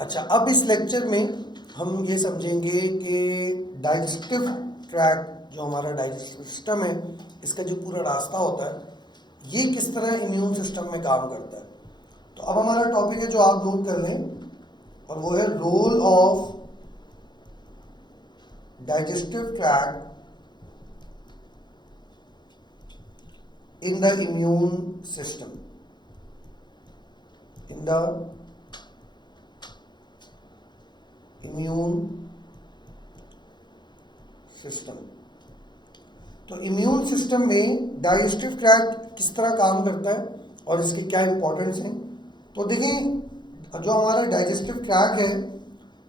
अच्छा, अब इस लेक्चर में हम ये समझेंगे कि डाइजेस्टिव ट्रैक्ट, जो हमारा डाइजेस्टिव सिस्टम है, इसका जो पूरा रास्ता होता है ये किस तरह इम्यून सिस्टम में काम करता है। तो अब हमारा टॉपिक है जो आप नोट कर लें, और वो है role of digestive tract in the immune system. In the immune system. तो इम्यून सिस्टम में डाइजेस्टिव ट्रैक्ट किस तरह काम करता है और इसके क्या इंपॉर्टेंस हैं। तो देखें, जो हमारा डाइजेस्टिव ट्रैक्ट है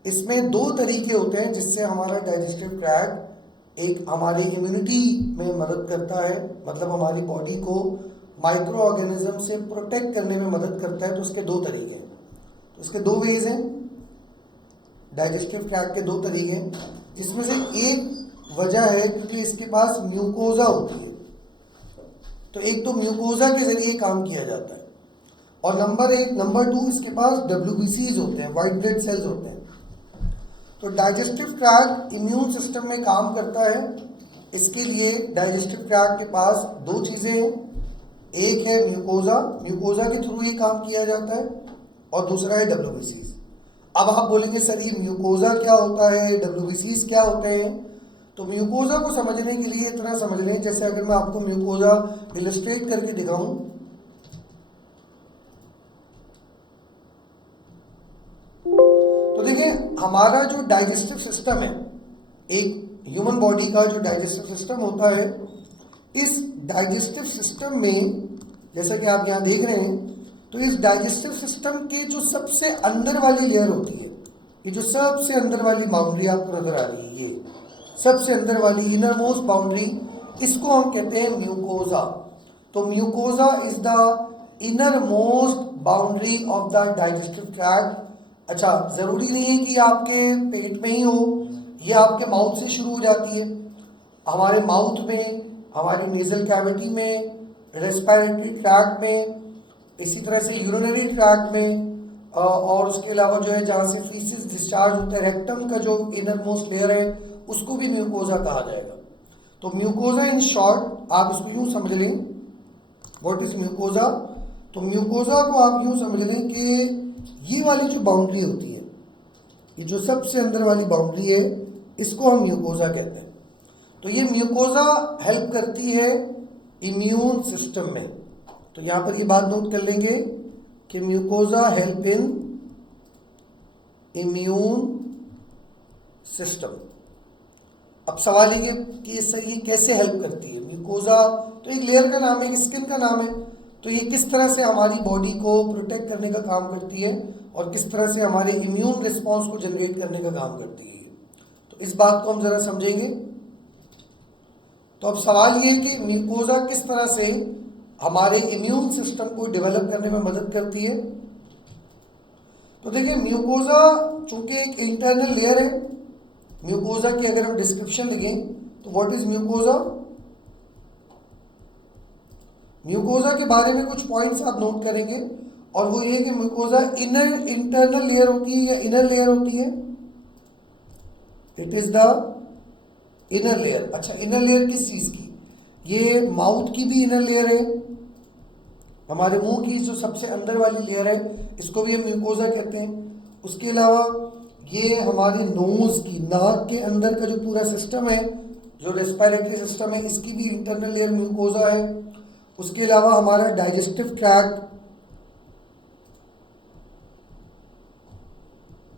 इसमें दो तरीके होते हैं जिससे हमारा डाइजेस्टिव ट्रैक्ट एक हमारी इम्यूनिटी में मदद करता है, मतलब हमारी बॉडी को माइक्रो ऑर्गेनिज्म से प्रोटेक्ट करने में मदद करता है। तो उसके दो तरीके हैं, तो इसके दो वेज हैं। डाइजेस्टिव ट्रैक्ट के दो तरीके हैं, जिसमें से एक वजह है क्योंकि इसके पास म्यूकोजा होती है। तो एक तो म्यूकोजा के जरिए काम किया जाता है, और नंबर टू इसके पास WBCs होते हैं, वाइट ब्लड सेल्स होते हैं। तो डाइजेस्टिव ट्रैक्ट इम्यून सिस्टम में काम करता है। इसके लिए डाइजेस्टिव ट्रैक्ट के पास दो चीज़ें हैं, एक है म्यूकोजा के थ्रू ये काम किया जाता है, और दूसरा है WBCs। अब आप बोलेंगे सर ये म्यूकोजा क्या होता है, WBCs क्या होते हैं। तो म्यूकोजा को समझने के लिए इतना समझ लें, जैसे अगर मैं आपको म्यूकोजा इलस्ट्रेट करके दिखाऊं, तो देखिए हमारा जो डाइजेस्टिव सिस्टम है, एक ह्यूमन बॉडी का जो डाइजेस्टिव सिस्टम होता है, इस डाइजेस्टिव सिस्टम में जैसा कि आप यहाँ देख रहे हैं, तो इस डाइजेस्टिव सिस्टम के जो सबसे अंदर वाली लेयर होती है, ये जो सबसे अंदर वाली बाउंड्री आपको नजर आ रही है, ये सबसे अंदर वाली इनर मोस्ट बाउंड्री, इसको हम कहते हैं म्यूकोजा। तो mucosa is the inner most boundary of the digestive tract. अच्छा, जरूरी नहीं है कि आपके पेट में ही हो, ये आपके माउथ से शुरू हो जाती है। हमारे माउथ में, हमारी नेजल कैविटी में, रेस्पिरेटरी ट्रैक्ट में, इसी तरह से यूरिनरी ट्रैक्ट में, और उसके अलावा जो है जहाँ से फीसिस डिस्चार्ज होता है, रेक्टम का जो इनर मोस्ट लेयर है, उसको भी म्यूकोजा कहा जाएगा। तो म्यूकोजा इन शॉर्ट आप इसको यूँ समझ लें, व्हाट इज म्यूकोजा। तो म्यूकोजा को आप यूँ समझ लें कि ये वाली जो बाउंड्री होती है, ये जो सबसे अंदर वाली बाउंड्री है, इसको हम म्यूकोजा कहते हैं। तो ये म्यूकोजा हेल्प करती है इम्यून सिस्टम में। तो यहाँ पर ये बात नोट कर लेंगे कि mucosa help in immune system. अब सवाल ये कि ये कैसे हेल्प करती है म्यूकोजा। तो एक लेयर का नाम है, एक स्किन का नाम है। तो ये किस तरह से हमारी बॉडी को प्रोटेक्ट करने का काम करती है और किस तरह से हमारे इम्यून रिस्पॉन्स को जनरेट करने का काम करती है। तो इस बात को हम ज़रा समझेंगे। तो अब सवाल ये है कि म्यूकोजा किस तरह से हमारे इम्यून सिस्टम को डेवलप करने में मदद करती है। तो देखिए, म्यूकोजा चूंकि एक इंटरनल लेयर है, म्यूकोजा की अगर हम डिस्क्रिप्शन लिखें तो व्हाट इज म्यूकोजा। म्यूकोजा के बारे में कुछ पॉइंट्स आप नोट करेंगे, और वो ये कि म्यूकोजा इंटरनल लेयर होती है या इनर लेयर होती है। It is the inner layer. अच्छा, इनर लेयर किस चीज की? ये माउथ की भी इनर लेयर है, हमारे मुंह की जो सबसे अंदर वाली लेयर है, इसको भी हम म्यूकोजा कहते हैं। उसके अलावा ये हमारी नोज की, नाक के अंदर का जो पूरा सिस्टम है, जो रेस्पिरेटरी सिस्टम है, इसकी भी इंटरनल लेयर म्यूकोजा है। उसके अलावा हमारा डाइजेस्टिव ट्रैक्ट,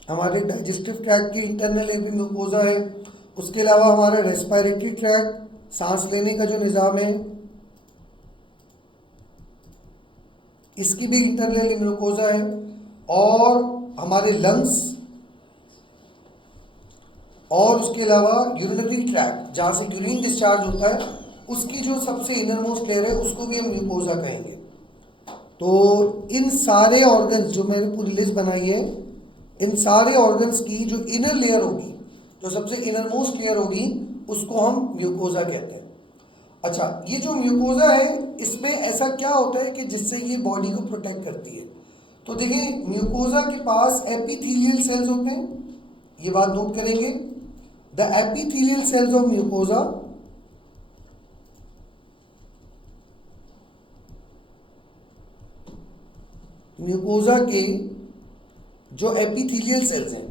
हमारे डाइजेस्टिव ट्रैक्ट की इंटरनल लेयर भी म्यूकोजा है। उसके अलावा हमारा रेस्पिरेटरी ट्रैक्ट, सांस लेने का जो निज़ाम है, इसकी भी इंटरनल म्यूकोजा है। और हमारे लंग्स, और उसके अलावा यूरिनरी ट्रैक्ट, जहाँ से यूरिन डिस्चार्ज होता है, उसकी जो सबसे इनर मोस्ट लेयर है, उसको भी हम म्यूकोजा कहेंगे। तो इन सारे ऑर्गन्स जो मैंने पूरी लिस्ट बनाई है, इन सारे ऑर्गन्स की जो इनर लेयर होगी, जो सबसे इनर मोस्ट लेयर होगी, उसको हम म्यूकोजा कहते हैं। अच्छा, ये जो म्यूकोजा है, इसमें ऐसा क्या होता है कि जिससे ये बॉडी को प्रोटेक्ट करती है। तो देखिए म्यूकोजा के पास एपिथेलियल सेल्स होते हैं, ये बात नोट करेंगे। The epithelial cells of mucosa mucosa के जो एपिथेलियल सेल्स हैं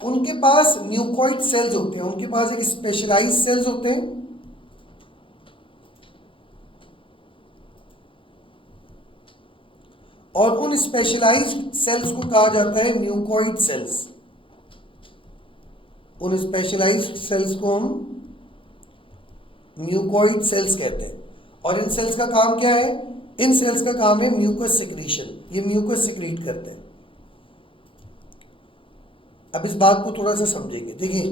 उनके पास म्यूकोइड सेल्स होते हैं, उनके पास एक स्पेशलाइज्ड सेल्स होते हैं और उन स्पेशलाइज्ड सेल्स को कहा जाता है म्यूकोइड सेल्स। उन स्पेशलाइज्ड सेल्स को हम म्यूकोइड सेल्स कहते हैं। और इन सेल्स का काम क्या है? इन सेल्स का काम है म्यूकस सिक्रीशन, ये म्यूकस सिक्रीट करते हैं। अब इस बात को थोड़ा सा समझेंगे। देखिए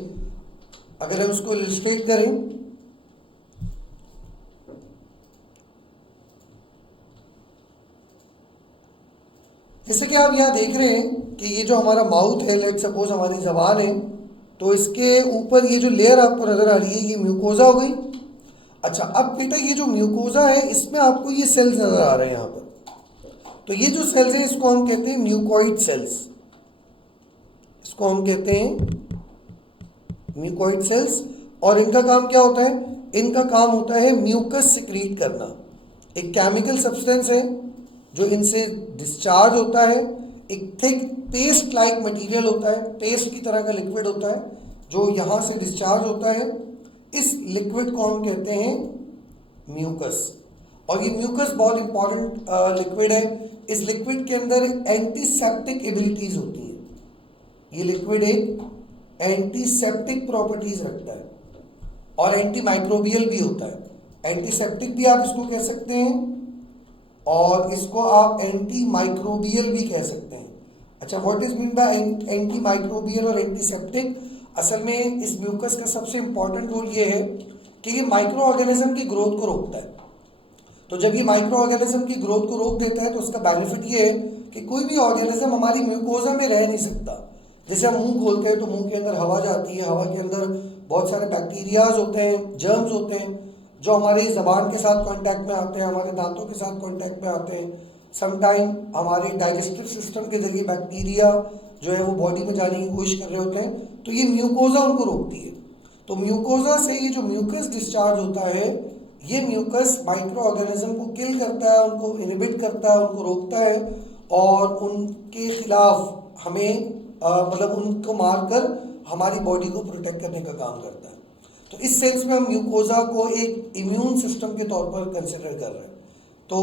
अगर हम उसको इलस्ट्रेट करें, जैसे कि आप यहां देख रहे हैं कि ये जो हमारा माउथ है, लेट सपोज हमारी जबान है, तो इसके ऊपर ये जो लेयर आपको नजर आ रही है ये म्यूकोजा हो गई। अच्छा, अब बेटा ये जो म्यूकोजा है इसमें आपको ये सेल्स नजर आ रहे हैं यहाँ पर। तो ये जो सेल्स है इसको हम कहते हैं म्यूकोइड सेल्स, इसको हम कहते हैं म्यूकोइड सेल्स। और इनका काम क्या होता है? इनका काम होता है म्यूकस सिक्रीट करना। एक केमिकल सब्सटेंस है जो इनसे डिस्चार्ज होता है, एक थिक पेस्ट लाइक मटेरियल होता है, पेस्ट की तरह का लिक्विड होता है जो यहाँ से डिस्चार्ज होता है। इस लिक्विड को हम कहते हैं म्यूकस। और ये म्यूकस बहुत इंपॉर्टेंट लिक्विड है। इस लिक्विड के अंदर एंटीसेप्टिक एबिलिटीज होती है। ये लिक्विड एक एंटीसेप्टिक प्रॉपर्टीज रखता है और एंटी माइक्रोबियल भी होता है। एंटीसेप्टिक भी आप इसको कह सकते हैं और इसको आप एंटी माइक्रोबियल भी कह सकते हैं। अच्छा, what is mean by anti microbial और एंटीसेप्टिक? असल में इस म्यूकस का सबसे इंपॉर्टेंट रोल ये है कि ये माइक्रो ऑर्गेनिज्म की ग्रोथ को रोकता है। तो जब ये माइक्रो ऑर्गेनिज्म की ग्रोथ को रोक देता है तो उसका बेनिफिट ये है कि कोई भी ऑर्गेनिज्म हमारी म्यूकोजा में रह नहीं सकता। जैसे हम मुंह खोलते हैं तो मुंह के अंदर हवा जाती है, हवा के अंदर बहुत सारे बैक्टीरियाज होते हैं, जर्म्स होते हैं जो हमारी जबान के साथ कांटेक्ट में आते हैं, हमारे दांतों के साथ कांटेक्ट में आते हैं। समटाइम हमारे डाइजेस्टिव सिस्टम के जरिए बैक्टीरिया जो है वो बॉडी में जाने की कोशिश कर रहे होते हैं, तो ये म्यूकोजा उनको रोकती है। तो म्यूकोजा से ये जो म्यूकस डिस्चार्ज होता है, ये म्यूकस माइक्रो ऑर्गेनिज्म को किल करता है, उनको इनहिबिट करता है, उनको रोकता है और उनके खिलाफ हमें मतलब उनको मारकर हमारी बॉडी को प्रोटेक्ट करने का काम करता है। तो इस सेंस में हम म्यूकोजा को एक इम्यून सिस्टम के तौर पर कंसिडर कर रहे हैं। तो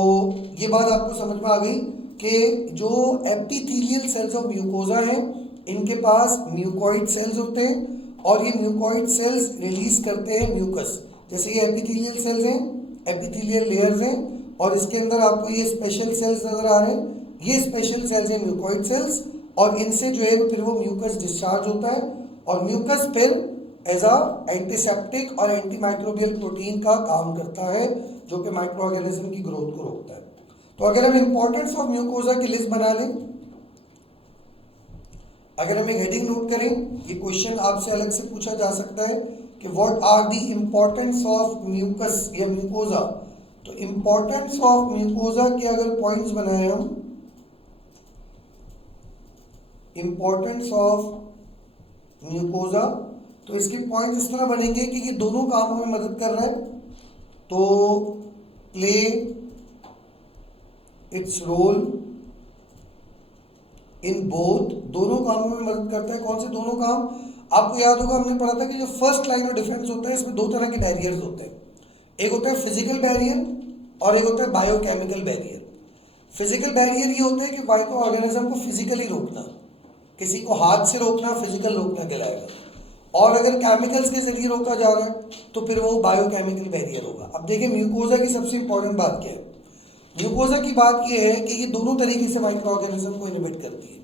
ये बात आपको समझ में आ गई कि जो एपिथेलियल सेल्स ऑफ म्यूकोजा हैं इनके पास म्यूकोइड सेल्स होते हैं और ये म्यूकोइड सेल्स रिलीज करते हैं म्यूकस। जैसे ये एपिथेलियल सेल्स हैं, एपिथेलियल लेयर्स हैं और इसके अंदर आपको ये स्पेशल सेल्स नजर आ रहे हैं, ये स्पेशल सेल्स हैं म्यूकोइड सेल्स और इनसे जो है फिर वो म्यूकस डिस्चार्ज होता है और म्यूकस फिर एज अ एंटीसेप्टिक और एंटी माइक्रोबियल प्रोटीन का काम करता है जो कि माइक्रो ऑर्गेनिज्म की ग्रोथ को रोकता है। तो अगर हम इंपॉर्टेंस ऑफ म्यूकोजा की लिस्ट बना लें, अगर हम एक हेडिंग नोट करें, ये क्वेश्चन आपसे अलग से पूछा जा सकता है कि what are the importance of mucus या म्यूकोजा। तो इंपॉर्टेंस ऑफ म्यूकोजा के अगर पॉइंट्स बनाए हम, इंपॉर्टेंस ऑफ म्यूकोजा, तो इसके पॉइंट इस तरह बनेंगे कि ये दोनों कामों में मदद कर रहा है। तो play its role in both, दोनों कामों में मदद करता है। कौन से दोनों काम? आपको याद होगा हमने पढ़ा था कि जो फर्स्ट लाइन ऑफ डिफेंस होता है इसमें दो तरह के बैरियर्स होते हैं, एक होता है फिजिकल बैरियर और एक होता है बायोकेमिकल बैरियर। फिजिकल बैरियर ये होता है कि माइक्रो ऑर्गेनिज्म को फिजिकली रोकना, किसी को हाथ से रोकना फिजिकल रोकना कहलाएगा, और अगर केमिकल्स के जरिए रोका जा रहा है तो फिर वो बायोकेमिकल बैरियर होगा। अब देखिए म्यूकोजा की सबसे इंपॉर्टेंट बात क्या है। म्यूकोजा की बात ये है कि ये दोनों तरीके से माइक्रो ऑर्गेनिज्म को इनहिबिट करती है,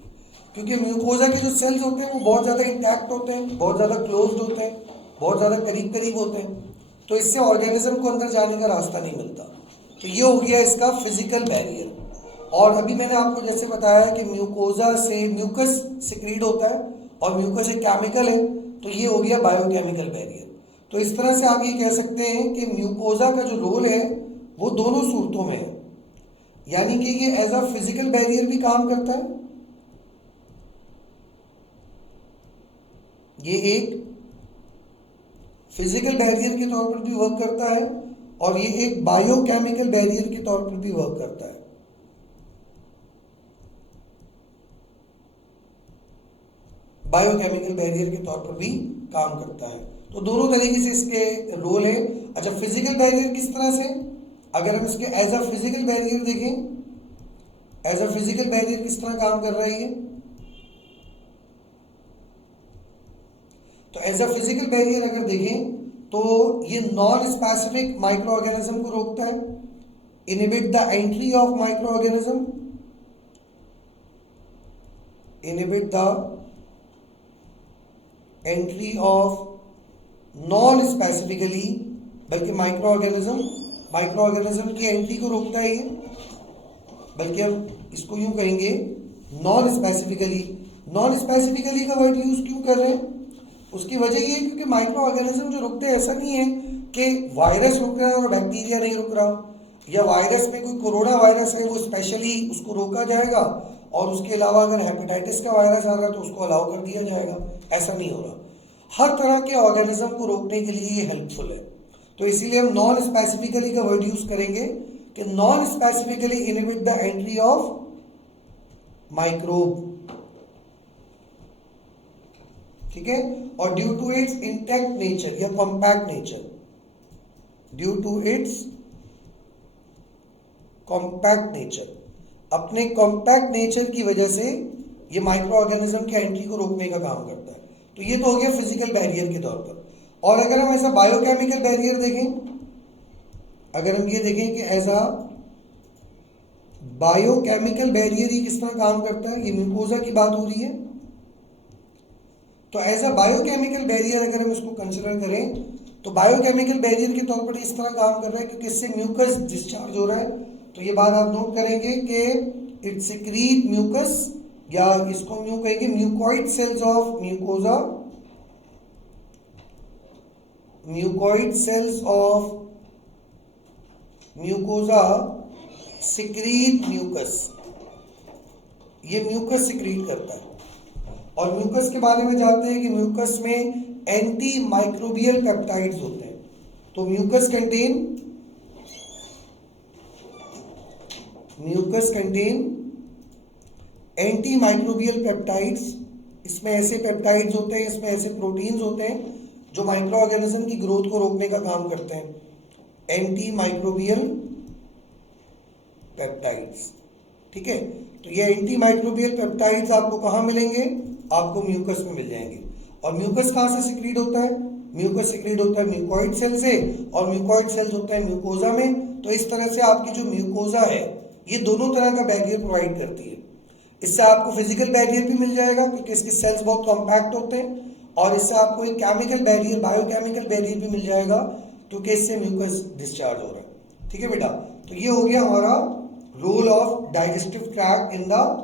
क्योंकि म्यूकोजा के जो सेल्स होते हैं वो बहुत ज़्यादा इंटैक्ट होते हैं, बहुत ज़्यादा क्लोज्ड होते हैं, बहुत ज़्यादा करीब करीब होते हैं, तो इससे ऑर्गेनिज्म को अंदर जाने का रास्ता नहीं मिलता। तो ये हो गया इसका फिजिकल बैरियर। और अभी मैंने आपको जैसे बताया कि म्यूकोजा से म्यूकस सिक्रीट होता है और म्यूकस एक केमिकल है, तो ये हो गया बायोकेमिकल बैरियर। तो इस तरह से आप ये कह सकते हैं कि म्यूकोजा का जो रोल है वो दोनों सूरतों में है। यानी कि ये एज अ फिजिकल बैरियर भी काम करता है, ये एक फिजिकल बैरियर के तौर पर भी वर्क करता है और ये एक बायोकेमिकल बैरियर के तौर पर भी वर्क करता है। बायोकेमिकल बैरियर के तौर पर भी काम करता है। तो दोनों तरीके से इसके रोल है। अच्छा, फिजिकल बैरियर किस तरह से, अगर हम इसके एज अ फिजिकल बैरियर देखें, एज अ फिजिकल बैरियर किस तरह काम कर रहा है ये, तो एज अ फिजिकल बैरियर अगर देखें तो ये नॉन स्पेसिफिक माइक्रो ऑर्गेनिज्म को रोकता है, inhibit the entry of micro organism, inhibit the entry of non specifically, बल्कि माइक्रो ऑर्गेनिज्म की एंट्री को रोकता है ये, बल्कि हम इसको यूं कहेंगे नॉन स्पेसिफिकली। नॉन स्पेसिफिकली का वर्ड यूज क्यों कर रहे हैं, उसकी वजह ये है क्योंकि माइक्रो ऑर्गेनिज्म जो रुकते हैं, ऐसा नहीं है कि वायरस रुक रहा है और बैक्टीरिया नहीं रुक रहा, या वायरस में कोई कोरोना वायरस है वो स्पेशली उसको रोका जाएगा और उसके अलावा अगर हेपेटाइटिस का वायरस आ रहा है तो उसको अलाउ कर दिया जाएगा, ऐसा नहीं हो रहा। हर तरह के ऑर्गेनिज्म को रोकने के लिए ये हेल्पफुल है। तो इसीलिए हम नॉन स्पेसिफिकली का वर्ड यूज करेंगे कि non specifically inhibit the entry of microbe, ठीक है। और due to its intact nature या compact nature, due to its compact nature, अपने कॉम्पैक्ट नेचर की वजह से ये माइक्रो ऑर्गेनिज्म के एंट्री को रोकने का काम करता है। तो ये तो हो गया फिजिकल बैरियर के तौर पर। और अगर हम ऐसा बायोकेमिकल बैरियर देखें, अगर हम ये देखें कि ऐसा बायोकेमिकल बैरियर ही किस तरह काम करता है, ये म्यूकोजा की बात हो रही है, तो ऐसा बायोकेमिकल बैरियर अगर हम इसको कंसिडर करें तो बायोकेमिकल बैरियर के तौर पर इस तरह काम कर रहा है क्योंकि इससे म्यूकस डिस्चार्ज हो रहा है। तो ये बात आप नोट करेंगे कि इट सिक्रीट म्यूकस, या इसको हम यूं कहेंगे mucoid cells of mucosa, mucoid cells of mucosa secrete mucus, ये म्यूकस सिक्रीट करता है। और म्यूकस के बारे में जानते हैं कि म्यूकस में एंटी माइक्रोबियल पेप्टाइड्स होते हैं। तो mucus contain anti microbial peptides, इसमें ऐसे पेप्टाइड्स होते हैं, इसमें ऐसे प्रोटीन्स होते हैं जो माइक्रो ऑर्गेनिज्म की ग्रोथ को रोकने का काम करते हैं, एंटी माइक्रोबियल पेप्टाइड्स, ठीक है। तो ये एंटी माइक्रोबियल पेप्टाइड्स आपको कहाँ मिलेंगे, आपको म्यूकस में मिल जाएंगे। और म्यूकस कहाँ से सिक्रीट होता है, म्यूकस सिक्रीट होता है म्यूकॉइड सेल से, और म्यूकॉइड सेल्स होता है म्यूकोजा में। तो इस तरह से आपकी जो म्यूकोजा है ये दोनों तरह का बैरियर प्रोवाइड करती है। इससे आपको फिजिकल बैरियर भी मिल जाएगा क्योंकि इसके सेल्स बहुत कॉम्पैक्ट होते हैं, और इससे आपको एक केमिकल बैरियर, बायोकेमिकल बैरियर भी मिल जाएगा क्योंकि इससे म्यूकस डिस्चार्ज हो रहा है, ठीक है बेटा। तो ये हो गया हमारा role of digestive tract in the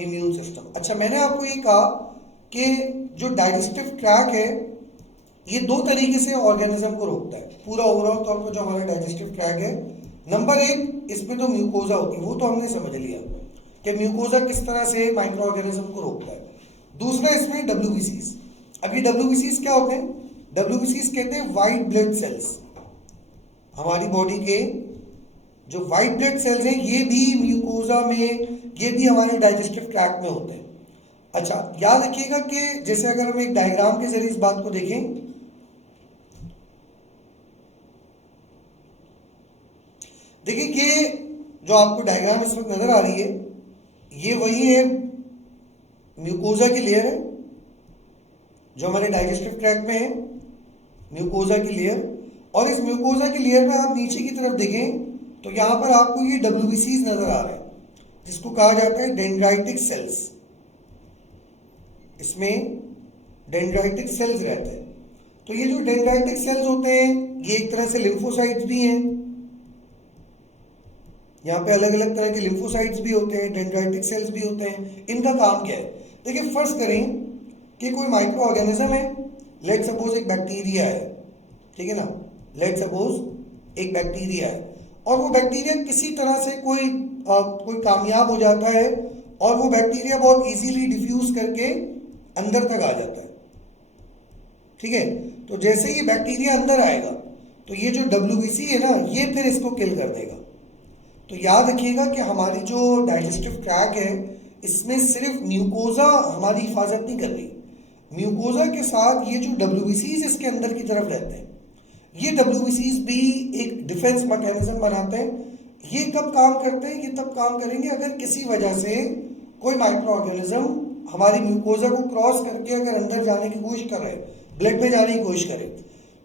immune system. अच्छा, मैंने आपको ये कहा कि जो डाइजेस्टिव ट्रैक्ट है ये दो तरीके से ऑर्गेनिज्म को रोकता है। पूरा ओवरऑल तौर पर जो हमारा डाइजेस्टिव ट्रैक्ट है, नंबर एक, इसमें तो म्यूकोजा होती है, वो तो हमने समझ लिया कि म्यूकोजा किस तरह से माइक्रो ऑर्गेनिज्म को रोकता है। दूसरा इसमें डब्ल्यूबीसीज। अब ये डब्ल्यूबीसीज क्या होते हैं, डब्ल्यूबीसीज कहते हैं वाइट ब्लड सेल्स। हमारी बॉडी के जो वाइट ब्लड सेल्स हैं ये भी म्यूकोजा में, ये भी हमारे डाइजेस्टिव ट्रैक्ट में होते हैं। अच्छा, याद रखिएगा कि जैसे अगर हम एक डायग्राम के जरिए इस बात को देखें, देखिए कि जो आपको डायग्राम इस वक्त नजर आ रही है ये वही है म्यूकोजा की लेयर है जो हमारे डाइजेस्टिव ट्रैक्ट में है, म्यूकोजा की लेयर। और इस म्यूकोजा की लेयर में आप नीचे की तरफ देखें तो यहां पर आपको ये डब्ल्यूबीसीज नजर आ रहे हैं जिसको कहा जाता है डेंड्राइटिक सेल्स। इसमें डेंड्राइटिक सेल्स रहते हैं। तो ये जो डेंड्राइटिक सेल्स होते हैं ये एक तरह से लिम्फोसाइट्स भी हैं। यहाँ पे अलग अलग तरह के लिम्फोसाइट्स भी होते हैं, डेंड्राइटिक सेल्स भी होते हैं। इनका काम क्या है, देखिए फर्स्ट करें कि कोई माइक्रो ऑर्गेनिज्म है, लेट सपोज एक बैक्टीरिया है, ठीक है ना, लेट सपोज एक बैक्टीरिया है और वो बैक्टीरिया किसी तरह से कोई कामयाब हो जाता है और वो बैक्टीरिया बहुत इजीली डिफ्यूज करके अंदर तक आ जाता है। ठीक है, तो जैसे ही बैक्टीरिया अंदर आएगा तो ये जो WBC है ना, ये फिर इसको किल कर देगा। तो याद रखिएगा कि हमारी जो डाइजेस्टिव ट्रैक है इसमें सिर्फ म्यूकोजा हमारी हिफाजत नहीं कर रही, म्यूकोजा के साथ ये जो WBCs इसके अंदर की तरफ रहते हैं, ये WBCs भी एक डिफेंस मैकेनिज्म बनाते हैं। ये कब काम करते हैं? ये तब काम करेंगे अगर किसी वजह से कोई माइक्रो ऑर्गेनिज्म हमारी म्यूकोजा को क्रॉस करके अगर अंदर जाने की कोशिश कर रहे हैं, ब्लड में जाने की कोशिश करे,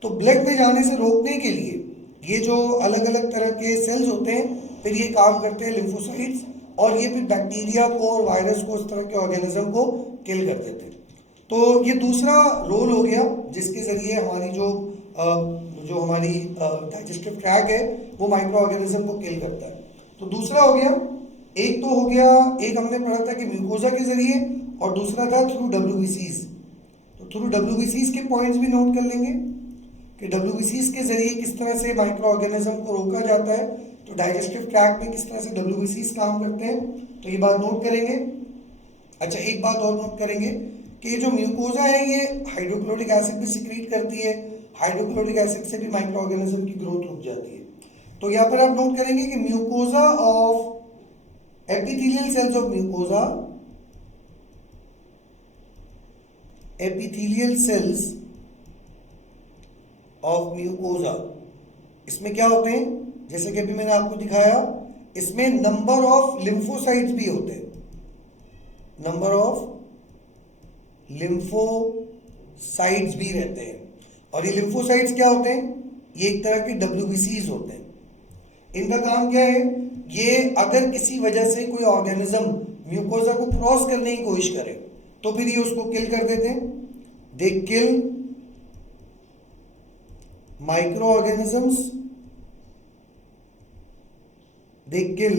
तो ब्लड में जाने से रोकने के लिए ये जो अलग अलग तरह के सेल्स होते हैं फिर ये काम करते हैं लिम्फोसाइट्स, और ये फिर बैक्टीरिया को और वायरस को, इस तरह के ऑर्गेनिज्म को किल कर देते हैं। तो ये दूसरा रोल हो गया जिसके जरिए हमारी जो हमारी डाइजेस्टिव ट्रैक है वो माइक्रो ऑर्गेनिज्म को किल करता है। तो दूसरा हो गया, एक तो हो गया, एक हमने पढ़ा था कि म्यूकोजा के जरिए, और दूसरा था थ्रू WBCs। तो थ्रू WBCs के पॉइंट्स भी नोट कर लेंगे कि WBCs के जरिए किस तरह से माइक्रो ऑर्गेनिज्म को रोका जाता है, तो डाइजेस्टिव ट्रैक में किस तरह से WBCs काम करते हैं, तो ये बात नोट करेंगे। अच्छा, एक बात और नोट करेंगे कि ये जो म्यूकोजा है ये हाइड्रोक्लोरिक एसिड भी सिक्रीट करती है, हाइड्रोक्लोरिक एसिड से भी माइक्रो ऑर्गेनिज्म की ग्रोथ रुक जाती है। तो यहाँ पर आप नोट करेंगे कि mucosa of epithelial cells of mucosa, epithelial cells of mucosa, इसमें क्या होते हैं, जैसे कि अभी मैंने आपको दिखाया, इसमें नंबर ऑफ लिम्फोसाइट्स भी होते हैं, नंबर ऑफ लिम्फोसाइट्स भी रहते हैं। और ये लिम्फोसाइट्स क्या होते हैं? ये एक तरह के WBCs होते हैं। इनका काम क्या है? ये अगर किसी वजह से कोई ऑर्गेनिज्म म्यूकोजा को क्रॉस करने की कोशिश करे तो फिर ये उसको किल कर देते हैं। दे किल माइक्रो ऑर्गेनिजम्स, दे किल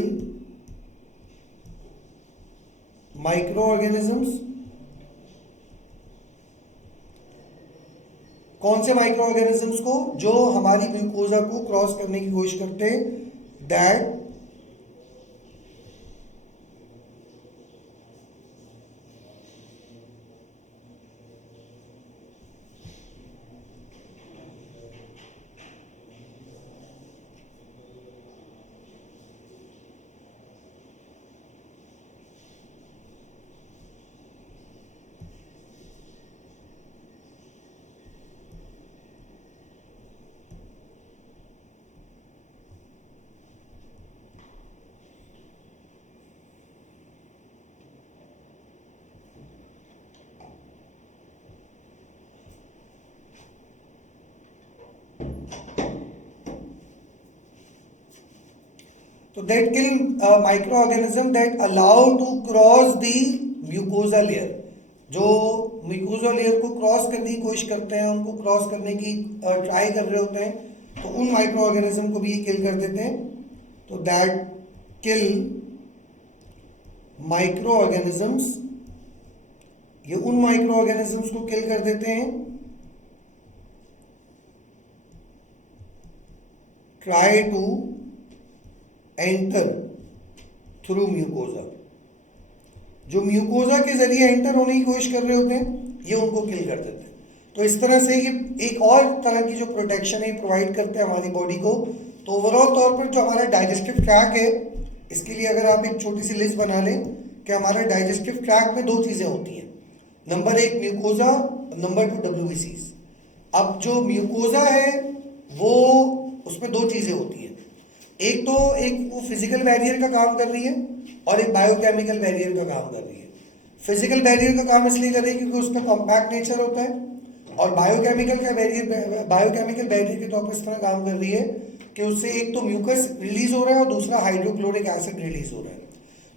माइक्रो ऑर्गेनिजम्स। कौन से माइक्रो ऑर्गेनिजम्स को? जो हमारी म्यूकोजा को क्रॉस करने की कोशिश करते हैं, दैट तो that kill microorganism that allow to cross the mucosa layer, जो म्यूकोजा लेयर को क्रॉस करने की कोशिश करते हैं, उनको क्रॉस करने की ट्राई कर रहे होते हैं, तो उन माइक्रो ऑर्गेनिज्म को भी ये किल कर देते हैं। तो दैट किल माइक्रो ऑर्गेनिजम्स, ये उन माइक्रो ऑर्गेनिजम्स को किल कर देते हैं try to enter through mucosa, जो म्यूकोजा के जरिए एंटर होने की कोशिश कर रहे होते हैं, ये उनको किल कर देते हैं। तो इस तरह से ये एक और तरह की जो प्रोटेक्शन है प्रोवाइड करते हैं हमारी बॉडी को। तो ओवरऑल तौर पर जो हमारा डाइजेस्टिव ट्रैक है, इसके लिए अगर आप एक छोटी सी लिस्ट बना लें कि हमारा डाइजेस्टिव ट्रैक में दो चीज़ें होती हैं, नंबर एक म्यूकोजा, नंबर 2 WBCs। अब जो म्यूकोजा है वो उसमें दो चीज़ें होती हैं, एक तो एक वो फिजिकल बैरियर का काम कर रही है और एक बायोकेमिकल बैरियर का काम कर रही है। फिजिकल बैरियर का काम इसलिए कर रही है क्योंकि उसका कॉम्पैक्ट नेचर होता है, और बायोकेमिकल बैरियर के तौर पर इस तरह काम कर रही है कि उससे एक तो म्यूकस रिलीज हो रहा है और दूसरा हाइड्रोक्लोरिक एसिड रिलीज हो रहा है।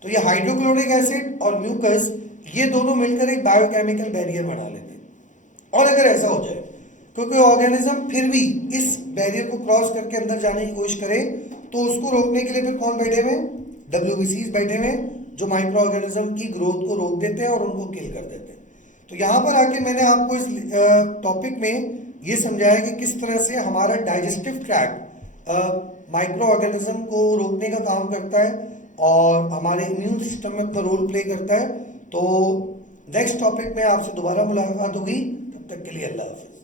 तो ये हाइड्रोक्लोरिक एसिड और म्यूकस ये दोनों मिलकर एक बायोकेमिकल बैरियर बना लेते हैं। और अगर ऐसा हो जाए क्योंकि ऑर्गेनिज्म फिर भी इस बैरियर को क्रॉस करके अंदर जाने की कोशिश करे, तो उसको रोकने के लिए फिर कौन बैठे हुए? WBCs बैठे हुए, जो माइक्रो ऑर्गेनिज्म की ग्रोथ को रोक देते हैं और उनको किल कर देते हैं। तो यहाँ पर आके मैंने आपको इस टॉपिक में ये समझाया कि किस तरह से हमारा डाइजेस्टिव ट्रैक माइक्रो ऑर्गेनिज्म को रोकने का काम करता है और हमारे इम्यून सिस्टम में अपना रोल प्ले करता है। तो नेक्स्ट टॉपिक में आपसे दोबारा मुलाकात होगी, तब तक के लिए अल्लाह हाफिज।